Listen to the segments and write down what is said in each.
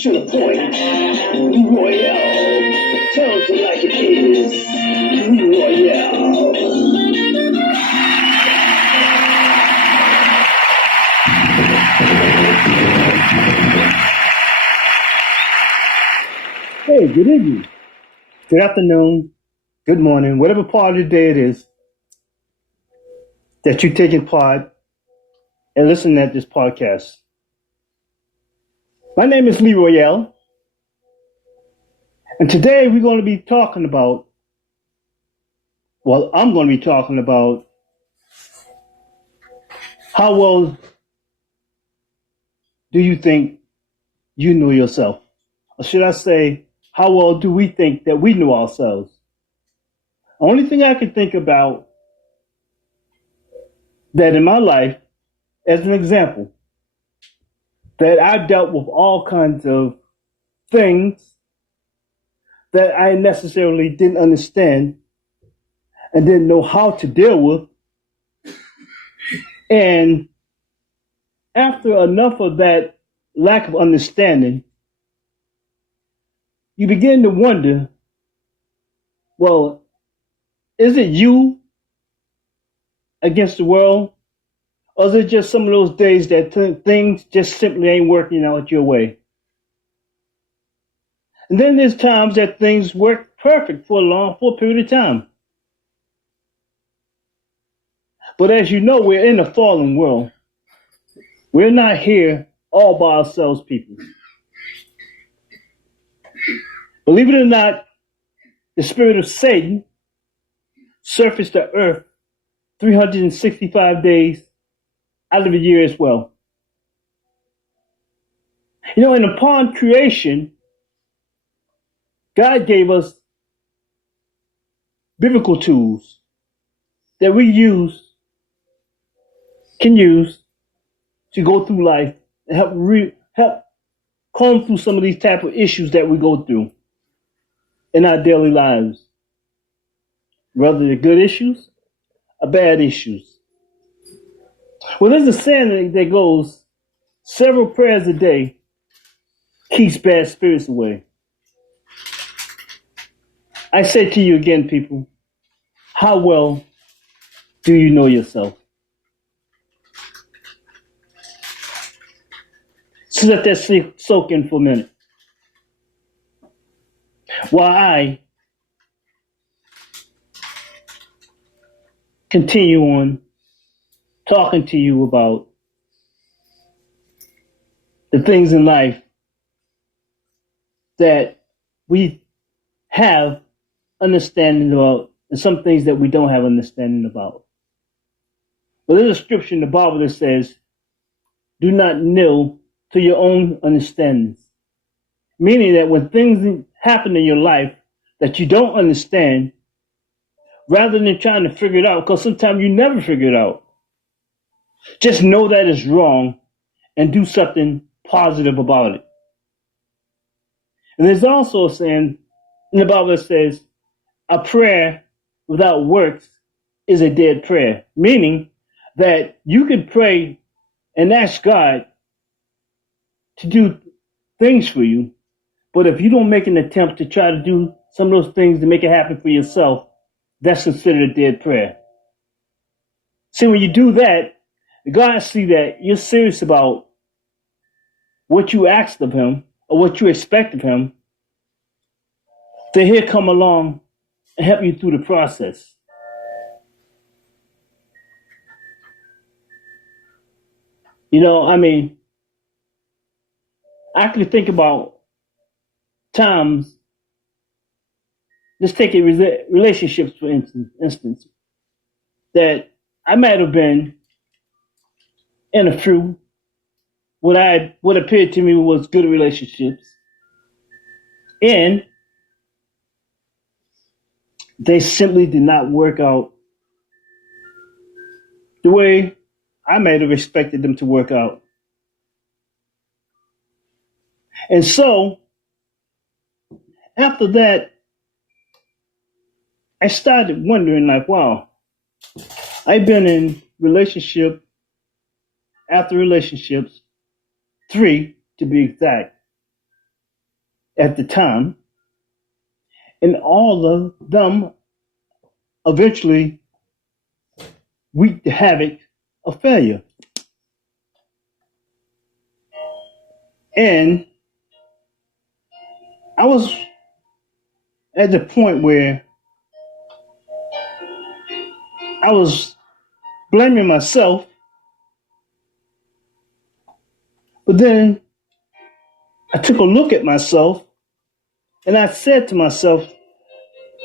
To the point. Royale. Tells it like it is. Royale. Hey, good evening. Good afternoon. Good morning. Whatever part of the day it is that you're taking part and listening at this podcast. My name is Lee Royale. And today we're going to be talking about, I'm going to be talking about how well do you think you know yourself? Or should I say, how well do we think that we know ourselves? The only thing I can think about that in my life, as an example, that I dealt with all kinds of things that I necessarily didn't understand and didn't know how to deal with. And after enough of that lack of understanding, you begin to wonder, well, is it you against the world? Or is it just some of those days that things just simply ain't working out your way? And then there's times that things work perfect for a period of time. But as you know, we're in a fallen world. We're not here all by ourselves, people. Believe it or not, the spirit of Satan surfaced the earth 365 days out of the year as well. You know, and upon creation, God gave us biblical tools that we can use to go through life and help comb through some of these type of issues that we go through in our daily lives, whether they're good issues or bad issues. Well, there's a saying that goes, several prayers a day keeps bad spirits away. I say to you again, people, how well do you know yourself? So let that soak in for a minute. While I continue on talking to you about the things in life that we have understanding about and some things that we don't have understanding about. But there's a scripture in the Bible that says, do not kneel to your own understandings. Meaning that when things happen in your life that you don't understand, rather than trying to figure it out, because sometimes you never figure it out, just know that it's wrong and do something positive about it. And there's also a saying in the Bible that says, a prayer without works is a dead prayer. Meaning that you can pray and ask God to do things for you, but if you don't make an attempt to try to do some of those things to make it happen for yourself, that's considered a dead prayer. See, when you do that, God see that you're serious about what you asked of him or what you expect of him, then he'll come along and help you through the process. You know, I mean, I can think about times, let's take a relationships for instance, that I might have been in a few what appeared to me was good relationships, and they simply did not work out the way I might have expected them to work out. And so, after that, I started wondering, like, wow, I've been in relationship after relationships, 3 to be exact. at the time, and all of them eventually wreaked the havoc of failure. And I was at the point where I was blaming myself, but then I took a look at myself and I said to myself,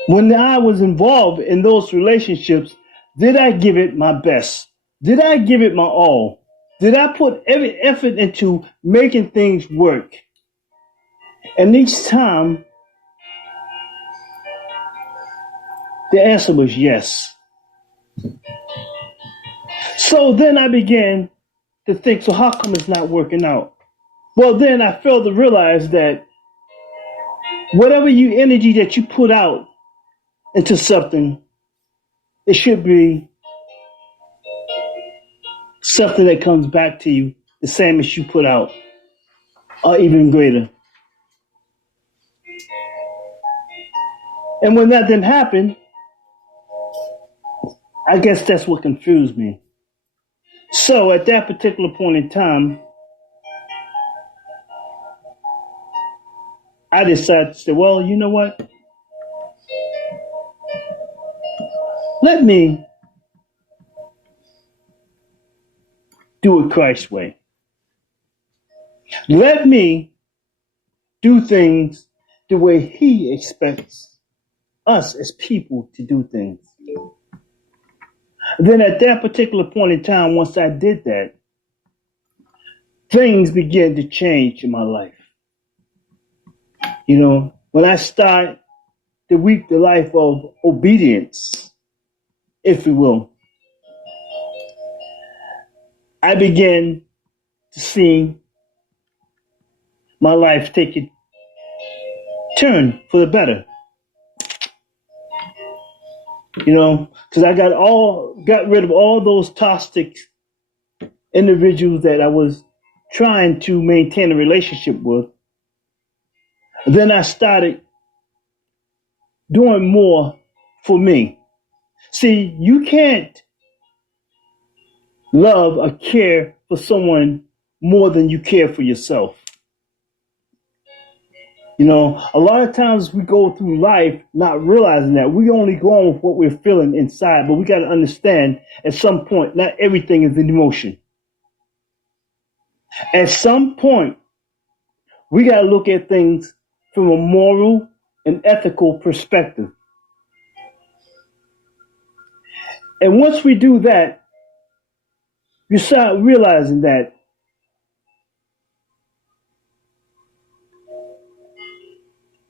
when I was involved in those relationships, did I give it my best? Did I give it my all? Did I put every effort into making things work? And each time, the answer was yes. So then I began to think, so how come it's not working out? Well, then I failed to realize that whatever energy that you put out into something, it should be something that comes back to you the same as you put out, or even greater. And when that didn't happen, I guess that's what confused me. So at that particular point in time, I decided to say, well, you know what? Let me do it Christ's way. Let me do things the way He expects us as people to do things. Then at that particular point in time, once I did that, things began to change in my life. You know, when I started to reap the life of obedience, if you will, I began to see my life take a turn for the better. You know, because I got rid of all those toxic individuals that I was trying to maintain a relationship with. Then I started doing more for me. See, you can't love or care for someone more than you care for yourself. You know, a lot of times we go through life not realizing that. We only go on with what we're feeling inside, but we got to understand at some point, not everything is an emotion. At some point, we got to look at things from a moral and ethical perspective. And once we do that, you start realizing that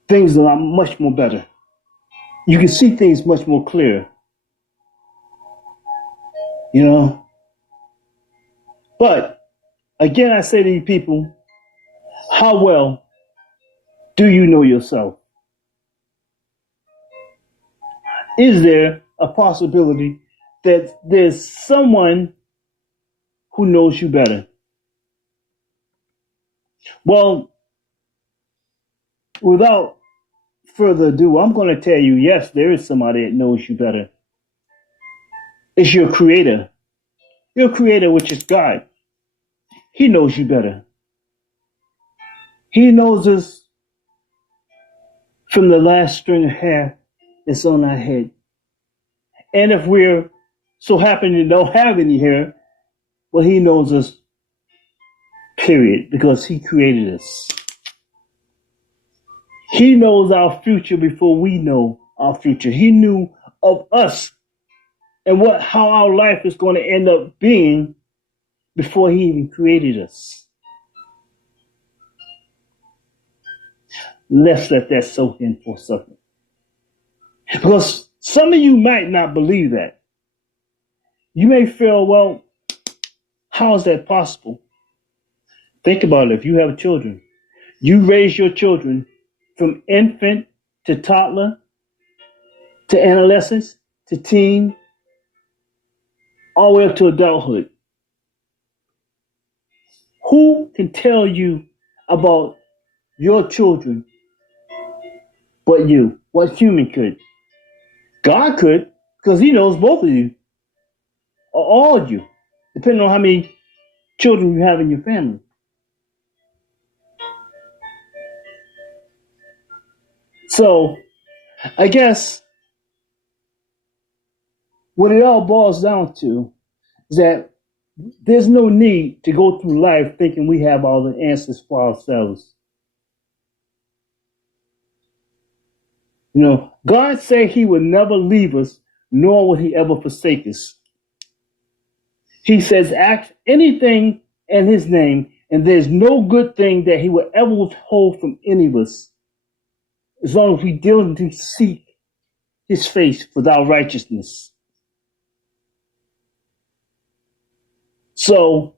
things are much more better. You can see things much more clear. You know? But again, I say to you people, how well do you know yourself? Is there a possibility that there's someone who knows you better? Well, without further ado, I'm going to tell you, yes, there is somebody that knows you better. It's your creator. Your creator, which is God. He knows you better. He knows us from the last string of hair that's on our head. And if we're so happen to don't have any hair, well, He knows us, period, because He created us. He knows our future before we know our future. He knew of us and how our life is going to end up being before He even created us. Let's let that soak in for a second. Because some of you might not believe that. You may feel, well, how is that possible? Think about it. If you have children, you raise your children from infant to toddler to adolescence to teen, all the way up to adulthood. Who can tell you about your children but you. What human could? God could, because he knows both of you, or all of you, depending on how many children you have in your family. So I guess what it all boils down to is that there's no need to go through life thinking we have all the answers for ourselves. You know, God said he would never leave us, nor would he ever forsake us. He says, ask anything in his name, and there's no good thing that he will ever withhold from any of us, as long as we diligently seek his face with our righteousness. So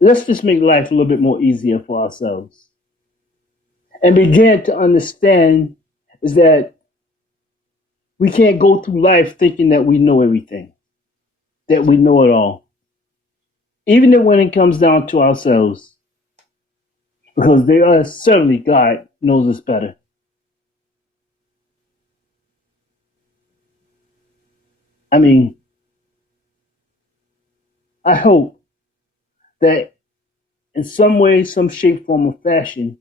let's just make life a little bit more easier for ourselves and begin to understand is that we can't go through life thinking that we know everything, that we know it all, even when it comes down to ourselves, because there are certainly God knows us better. I mean, I hope that in some way, some shape, form, or fashion,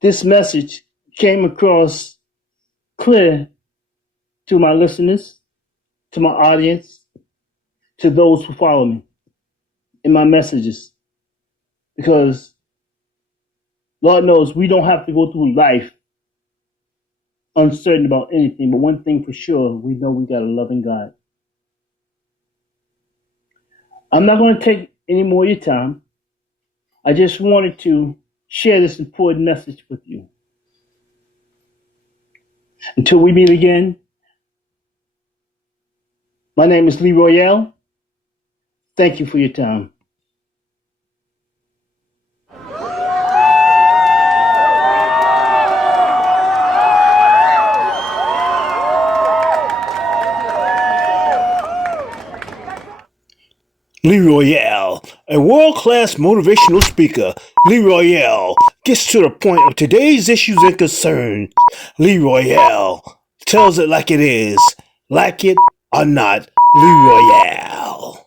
this message came across clear to my listeners, to my audience, to those who follow me in my messages. Because Lord knows we don't have to go through life uncertain about anything, but one thing for sure, we know we got a loving God. I'm not going to take any more of your time. I just wanted to share this important message with you. Until we meet again, my name is Lee Royale. Thank you for your time. Lee Royale, a world-class motivational speaker. Lee Royale gets to the point of today's issues and concerns. Lee Royale tells it like it is. Like it or not, Lee Royale.